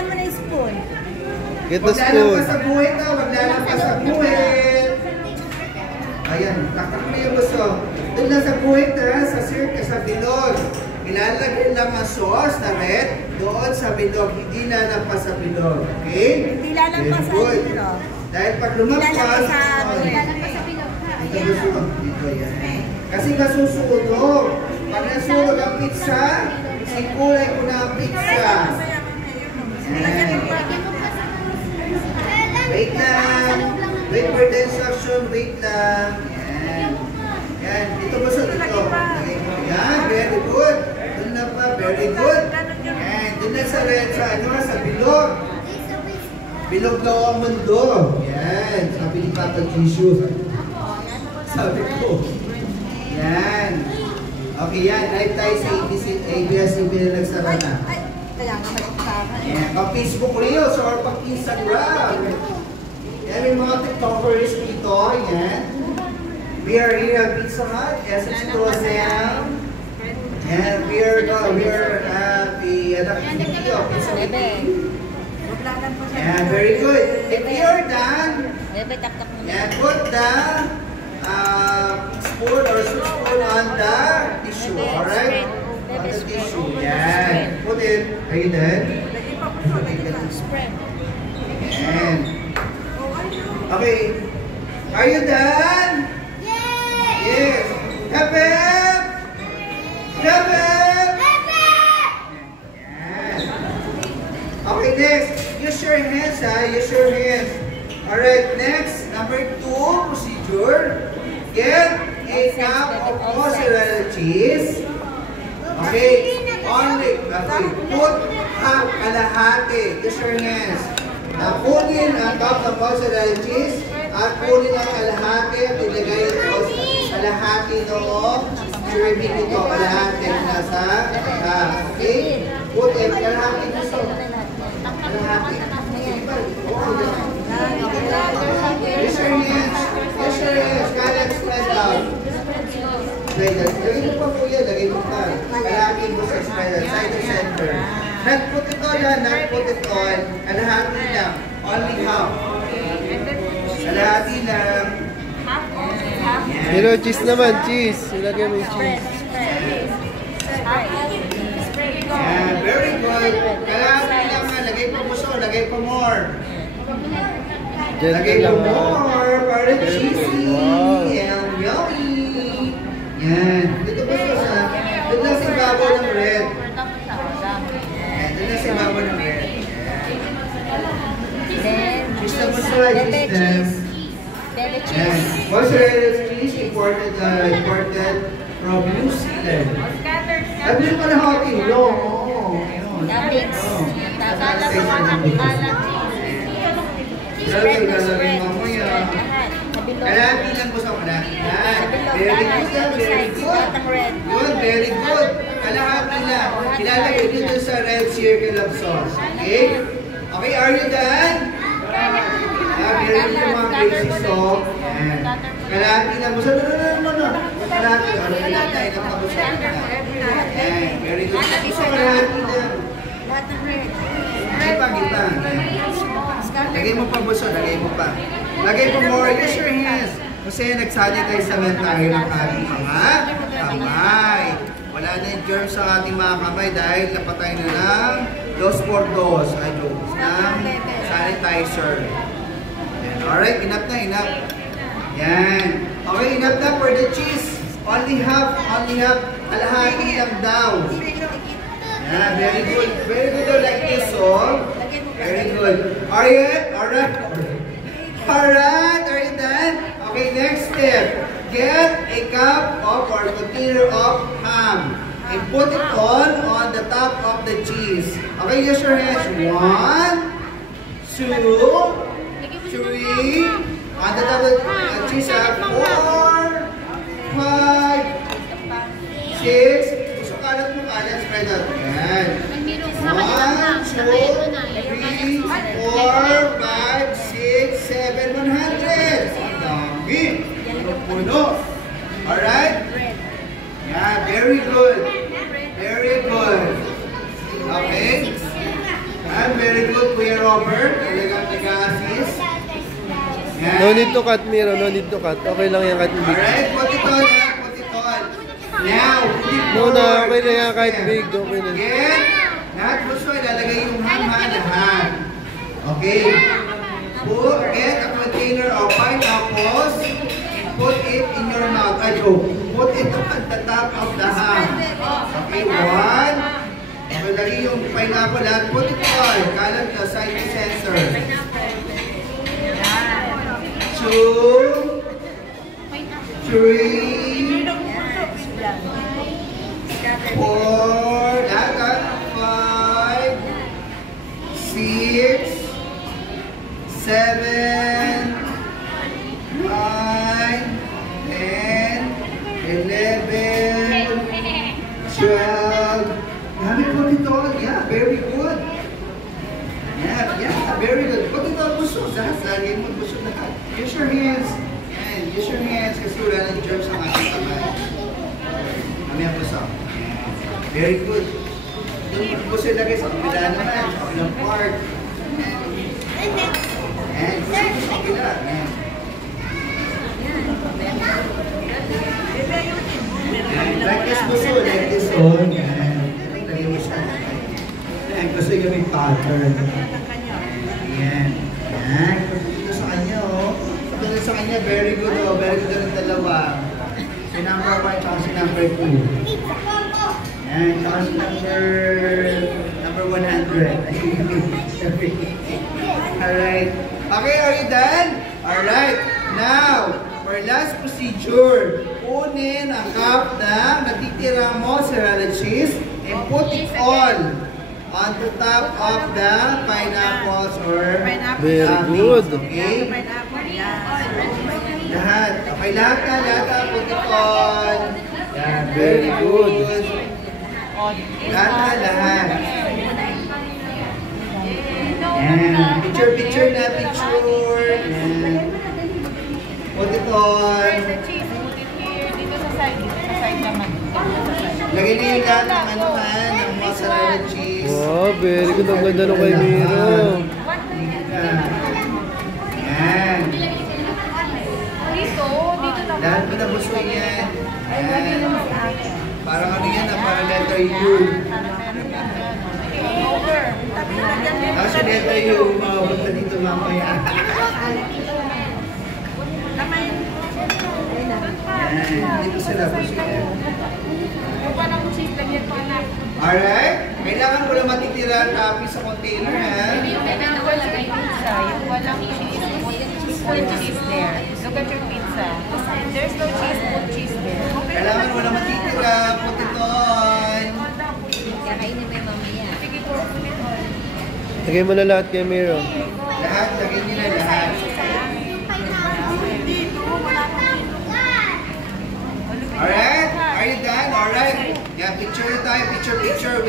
Hawakan mo na yung spoon. Get the spoon. Maglalang pa sa buhit daw. Maglalang pa sa buhit. Ayan, taktak mo yung gusto. Doon lang sa buhit ha, sa circle, sa bilog. Ilalagay lang ang sauce na red doon sa bilog. Hindi lalampas sa bilog. Okay? Hindi lalampas sa bilog. Dahil pag lumagpas, Lalampas sa bilog. dito yan. Kasi nasusunog. Pag nasunog ang pizza, sikulay ko na ang pizza. Wait lang. Wait for the instruction. Wait lang. Yan. Yan. Dito ba sa dito? Yan. Very good. Doon na pa. Very good. Yan. Doon na sa red. Sa bilog. Bilog daw ang mundo. Yan. Sabi ni Papa Jesus. Sabi ko. Yan. Okay yan. Live tayo sa ABS-CBN na nagsara na. Yan. Pag-Facebook Reels or pag-Instagram. Yan. May mga TikTokers dito. Yan. We are here at Pizza Hut. SH Colosseum. And we are at the activity of Pizza Hut. Yeah, very good. If you are done, yeah, put the spoon or soup spoon on the tissue, alright? On the tissue, yeah. Put it. Are you done? And okay. Are you done? Yes. Happy? Okay, next. Use your hands, use your hands. Alright, next, number 2 procedure. Get a cup of mozzarella cheese. Okay, only, put half, kalahati. Use your hands. Kunin ang cup of mozzarella cheese at kunin ang kalahati at ilagay ito sa kalahati noong serving ito. Kalahati nasa cup. Okay? Put it, kalahati gusto. Kalahati. Use your hands. Use your hands. Kanan, spread out. Lagay mo pa po yan. Lagay mo pa. Kalahati mo sa spread out. Side to center. Not put it on yan. Not put it on. Kalahati lang. Only half. Kalahati lang. Pero cheese naman. Cheese. Ilagay mo yung cheese. Yeah, very good. Kalahati lang nga. Lagay pa mo so. Lagay pa more. Lagay pa more. Para cheesy. And yummy. Yan. Dito ba sa doon lang sa babaw ng red. Yan. Doon lang sa babaw ng red. Cheese na masala. Cheese. Mozzarella cheese imported from New Zealand. Sabi nyo pala hati. No. Toppings. Nakalang mga nakikalang cheese. Spread na spread. Kalahati lang gusto ko na. Very good. Very good. Good. Very good. Kalahati lang. Ilalagay dito sa red circle of sauce. Okay? Okay, are you done? Very good yung mga basic sauce. Kalahati lang gusto. No. Kalahati. Kalahati. Very good. Gusto kalahati lang. Gipa. Lagay mo pa buso. Lagay mo pa. Lagay mo more. Use your hands. Kasi nagsanitize naman tayo ng ating mga kamay. Wala na yung germs sa ating mga kamay dahil napatay na ng 2x2 ng sanitizer. Alright, enough na, enough. Yan. Okay, enough na for the cheese. Only half. Kalahati lang daw. Yeah, very good. Very good like this, so. Very good. Are you? Alright. Alright, are you done? Okay, next step. Get a cup of or container of ham and put it on the top of the cheese. Okay, use your hands. 1, 2, 3. On the top of the cheese, 4, 5, 6. Gusto kalat mo kalat, spread out. Yan. 1, 2, 3, 4, 5, 6, 7, 100. Ang dami. Puno. Alright? Yeah, very good. Very good. Okay? Yan, very good, Kuya Robert. Talagang nag-assist. Yan. No need to cut, Miro. No need to cut. Okay lang yan kahit big. Alright, put it on, ha? Put it on. Now, flip No na, forward. okay na yan kahit big. Okay na. Again, lahat gusto ilalagay yung lahat. Okay. Get a container of pineapples. Put it in your mouth. Put it on the top of the ham. Okay, one. Lagay yung pineapple lahat. Put it on. Kalat na side sensor. 2, 3, 4, lahat, 5, 6, 7, 9, 10, 11, 12. Dami po nito. Yeah, very good. Yeah, very good. Put it on busog. Lagay mo busog lahat. Use your hands. Yan, use your hands kasi wala ng germs ang ating kamay. Mamaya busog. Very good. Doon busog lagay sa kabila naman. Sa kabilang part. And busog sa kabila. Yan. Like this busog. Like this. Oh, yan. Lagay mo siya. Yan. Gusto yung may pattern. Yan. Yan. Ito sa kanya, oh. Ito sa kanya, very good, oh. Very good ang dalawa. Si number 1 at si number 2. Yan. Saka si number 100. Alright. Okay, are you done? Alright. Now, for last procedure, kunin ang cup na natitira mo sa salad cheese and put it on the top of the pineapples or Very toppings, good. okay? Lahat. Okay, lahat put it on. Yan, very good. Lahat. Yan. Picture na, picture. Yan. Put it on. Dito sa side naman. Lagay niyo yung lahat ng ano ha, ng mozzarella cheese. Wow, very good. Ang ganda nung kay Miro. Yan. Dito na. Lahat mo na gusto yan. Yan. Parang ano yan, parang letter U. Over. Tapos yung letter U, makapunta dito mamaya. Yan. Dito sila gusto yan. Alright. Kailangan mo lang matitira ang topping sa container, ha? Yung walang cheese, put cheese there. Look at your pizza. There's no cheese, put cheese there. Kailangan mo lang matitira. Put it on. Kakainin mo yung mamaya. Sige po, put it on. Lagay mo na lahat kay Miro. Lahat, lagay nyo na lahat. Alright? Are you done? Alright. Yeah, picture tayo. Picture with your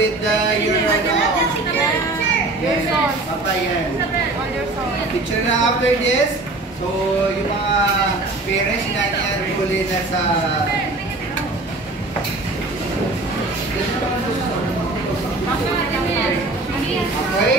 yes. Papa, yan. Picture na after this. So, yung mga parents na niyan, huli na sa... Okay?